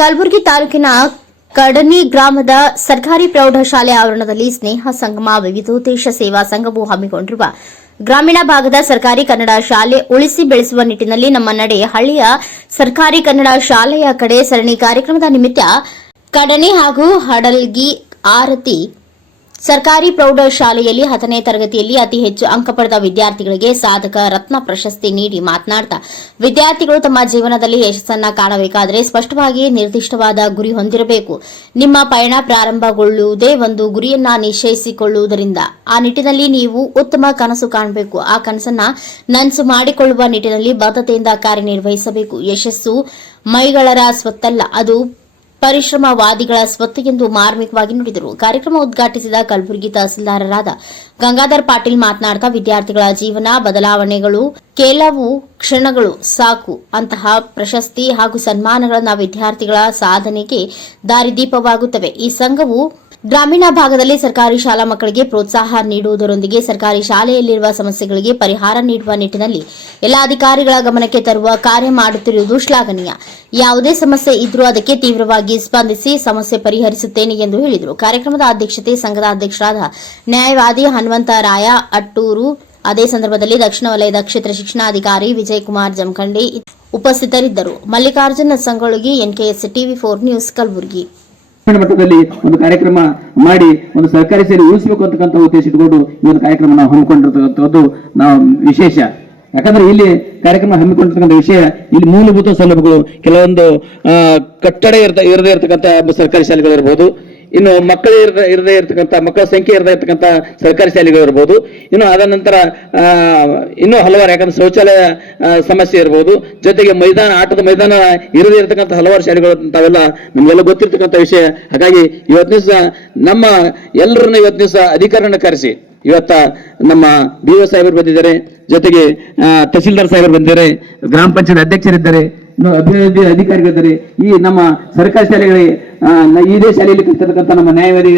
ಕಲಬುರಗಿ ತಾಲೂಕಿನ ಕಡನಿ ಗ್ರಾಮದ ಸರ್ಕಾರಿ ಪ್ರೌಢಶಾಲೆ ಆವರಣದಲ್ಲಿ ಸ್ನೇಹ ಸಂಗಮ, ವಿವಿಧೋದ್ದೇಶ ಸೇವಾ ಸಂಘವು ಹಮ್ಮಿಕೊಂಡಿರುವ ಗ್ರಾಮೀಣ ಭಾಗದ ಸರ್ಕಾರಿ ಕನ್ನಡ ಶಾಲೆ ಉಳಿಸಿ ಬೆಳೆಸುವ ನಿಟ್ಟಿನಲ್ಲಿ ನಮ್ಮ ನಡೆ ಹಳ್ಳಿಯ ಸರ್ಕಾರಿ ಕನ್ನಡ ಶಾಲೆಯ ಕಡೆ ಸರಣಿ ಕಾರ್ಯಕ್ರಮದ ನಿಮಿತ್ತ ಕಡನಿ ಹಾಗೂ ಹಡಲ್ಗಿ, ಆರತಿ ಸರ್ಕಾರಿ ಪ್ರೌಢಶಾಲೆಯಲ್ಲಿ ಹತ್ತನೇ ತರಗತಿಯಲ್ಲಿ ಅತಿ ಹೆಚ್ಚು ಅಂಕ ಪಡೆದ ವಿದ್ಯಾರ್ಥಿಗಳಿಗೆ ಸಾಧಕ ರತ್ನ ಪ್ರಶಸ್ತಿ ನೀಡಿ ಮಾತನಾಡ್ತಾ ವಿದ್ಯಾರ್ಥಿಗಳು ತಮ್ಮ ಜೀವನದಲ್ಲಿ ಯಶಸ್ಸನ್ನ ಕಾಣಬೇಕಾದರೆ ಸ್ಪಷ್ಟವಾಗಿ ನಿರ್ದಿಷ್ಟವಾದ ಗುರಿ ಹೊಂದಿರಬೇಕು. ನಿಮ್ಮ ಪಯಣ ಪ್ರಾರಂಭಗೊಳ್ಳುವುದೇ ಒಂದು ಗುರಿಯನ್ನ ನಿಶ್ಚಯಿಸಿಕೊಳ್ಳುವುದರಿಂದ ಆ ನಿಟ್ಟಿನಲ್ಲಿ ನೀವು ಉತ್ತಮ ಕನಸು ಕಾಣಬೇಕು. ಆ ಕನಸನ್ನ ನನಸು ಮಾಡಿಕೊಳ್ಳುವ ನಿಟ್ಟಿನಲ್ಲಿ ಬದ್ಧತೆಯಿಂದ ಕಾರ್ಯನಿರ್ವಹಿಸಬೇಕು. ಯಶಸ್ಸು ಮೈಗಳರ ಸ್ವತ್ತಲ್ಲ, ಅದು ಪರಿಶ್ರಮವಾದಿಗಳ ಸ್ವತ್ತು ಎಂದು ಮಾರ್ಮಿಕವಾಗಿ ನುಡಿದರು. ಕಾರ್ಯಕ್ರಮ ಉದ್ಘಾಟಿಸಿದ ಕಲಬುರಗಿ ತಹಸೀಲ್ದಾರರಾದ ಗಂಗಾಧರ್ ಪಾಟೀಲ್ ಮಾತನಾಡುತ್ತಾ ವಿದ್ಯಾರ್ಥಿಗಳ ಜೀವನ, ಬದಲಾವಣೆಗಳು ಕೆಲವು ಕ್ಷಣಗಳು ಸಾಕು. ಅಂತಹ ಪ್ರಶಸ್ತಿ ಹಾಗೂ ಸನ್ಮಾನಗಳನ್ನು ವಿದ್ಯಾರ್ಥಿಗಳ ಸಾಧನೆಗೆ ದಾರಿದೀಪವಾಗುತ್ತವೆ. ಈ ಸಂಘವು ಗ್ರಾಮೀಣ ಭಾಗದಲ್ಲಿ ಸರ್ಕಾರಿ ಶಾಲಾ ಮಕ್ಕಳಿಗೆ ಪ್ರೋತ್ಸಾಹ ನೀಡುವುದರೊಂದಿಗೆ ಸರ್ಕಾರಿ ಶಾಲೆಯಲ್ಲಿರುವ ಸಮಸ್ಯೆಗಳಿಗೆ ಪರಿಹಾರ ನೀಡುವ ನಿಟ್ಟಿನಲ್ಲಿ ಎಲ್ಲ ಅಧಿಕಾರಿಗಳ ಗಮನಕ್ಕೆ ತರುವ ಕಾರ್ಯ ಮಾಡುತ್ತಿರುವುದು ಶ್ಲಾಘನೀಯ. ಯಾವುದೇ ಸಮಸ್ಯೆ ಇದ್ರೂ ಅದಕ್ಕೆ ತೀವ್ರವಾಗಿ ಸ್ಪಂದಿಸಿ ಸಮಸ್ಯೆ ಪರಿಹರಿಸುತ್ತೇನೆ ಎಂದು ಹೇಳಿದರು. ಕಾರ್ಯಕ್ರಮದ ಅಧ್ಯಕ್ಷತೆ ಸಂಘದ ಅಧ್ಯಕ್ಷರಾದ ನ್ಯಾಯವಾದಿ ಹನುಮಂತರಾಯ ಅಟ್ಟೂರು, ಅದೇ ಸಂದರ್ಭದಲ್ಲಿ ದಕ್ಷಿಣ ವಲಯದ ಕ್ಷೇತ್ರ ಶಿಕ್ಷಣಾಧಿಕಾರಿ ವಿಜಯಕುಮಾರ್ ಜಮಖಂಡಿ ಉಪಸ್ಥಿತರಿದ್ದರು. Mallikarjuna Sangolgi NKS TV four news, Kalaburagi. ಮಟ್ಟದಲ್ಲಿ ಒಂದು ಕಾರ್ಯಕ್ರಮ ಮಾಡಿ ಒಂದು ಸರ್ಕಾರಿ ಸೇವೆ ಉಳಿಸಬೇಕು ಅಂತಕ್ಕಂಥ ಉದ್ದೇಶ ಇಟ್ಕೊಂಡು ಈ ಒಂದು ಕಾರ್ಯಕ್ರಮ ನಾವು ಹಮ್ಮಿಕೊಂಡಿರ್ತಕ್ಕಂಥದ್ದು ನಾವು ವಿಶೇಷ. ಯಾಕಂದ್ರೆ ಇಲ್ಲಿ ಕಾರ್ಯಕ್ರಮ ಹಮ್ಮಿಕೊಂಡಿರ್ತಕ್ಕಂಥ ವಿಷಯ, ಇಲ್ಲಿ ಮೂಲಭೂತ ಸೌಲಭ್ಯಗಳು, ಕೆಲವೊಂದು ಕಟ್ಟಡ ಇರ್ತ, ಇರದೇ ಇರತಕ್ಕಂಥ ಸರ್ಕಾರಿ ಶಾಲೆಗಳಿರ್ಬೋದು ಇನ್ನು ಮಕ್ಕಳು ಇರದ, ಇರದೇ ಇರತಕ್ಕಂಥ, ಮಕ್ಕಳ ಸಂಖ್ಯೆ ಇರದೇ ಇರತಕ್ಕಂಥ ಸರ್ಕಾರಿ ಶಾಲೆಗಳು ಇರ್ಬೋದು. ಇನ್ನು ಅದ ನಂತರ ಇನ್ನೂ ಹಲವಾರು, ಯಾಕಂದ್ರೆ ಶೌಚಾಲಯ ಸಮಸ್ಯೆ ಇರ್ಬೋದು. ಜೊತೆಗೆ ಮೈದಾನ, ಆಟದ ಮೈದಾನ ಇರದೇ ಇರತಕ್ಕಂಥ ಹಲವಾರು ಶಾಲೆಗಳು ತಾವೆಲ್ಲ ನಮಗೆಲ್ಲ ಗೊತ್ತಿರ್ತಕ್ಕಂಥ ವಿಷಯ. ಹಾಗಾಗಿ ಇವತ್ತು ದಿವಸ ನಮ್ಮ ಎಲ್ಲರನ್ನ ಇವತ್ತು ದಿವಸ ಅಧಿಕಾರನ ಕರೆಸಿ, ಇವತ್ತ ನಮ್ಮ ಬಿ ಒ ಸಾಹೇಬರು ಬಂದಿದ್ದಾರೆ. ಜೊತೆಗೆ ತಹಸೀಲ್ದಾರ್ ಸಾಹೇಬರು ಬಂದಿದ್ದಾರೆ. ಗ್ರಾಮ ಪಂಚಾಯತ್ ಅಧ್ಯಕ್ಷರಿದ್ದಾರೆ. ಅಭಿವೃದ್ಧಿ ಅಧಿಕಾರಿಗಳಿದ್ದಾರೆ. ಈ ನಮ್ಮ ಸರ್ಕಾರಿ ಶಾಲೆಗಳಿಗೆ ಇದೇ ಶಾಲೆಯಲ್ಲಿ ಕಲಿತಕ್ಕಂಥ ನಮ್ಮ ನ್ಯಾಯವಾದಿ